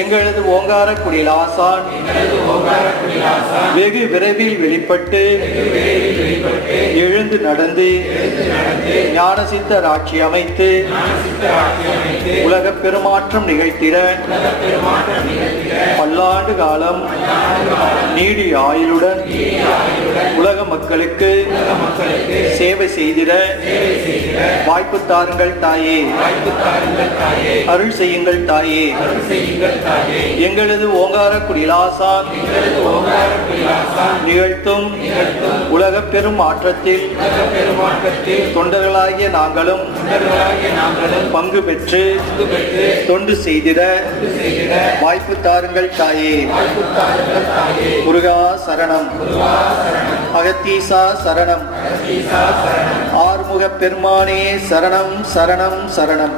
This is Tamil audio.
எங்களது ஓங்கார குடிலாசான் வெகு விரைவில் வெளிப்பட்டு எழுந்து நடந்து ஞானசித்தர் ஆட்சி அமைத்து உலக பெருமாற்றம் நிகழ்த்திட பல்லாண்டு காலம் நீடி ஆயுளுடன் உலக மக்களுக்கு சேவை செய்திட வாய்ப்பு தாருங்கள் தாயே, அருள் செய்யுங்கள் தாயே. எங்களது ஓங்கார குடிலாசான் நிகழ்த்தும் உலக பெரும் மாற்றத்தில் தொண்டர்களாகிய நாங்களும் பங்கு பெற்று தொண்டு செய்திட வாய்ப்பு தாருங்கள் தாயே. முருகா சரணம், அகத்தீசா சரணம், ஆறுமுக பெருமானே சரணம் சரணம் சரணம்.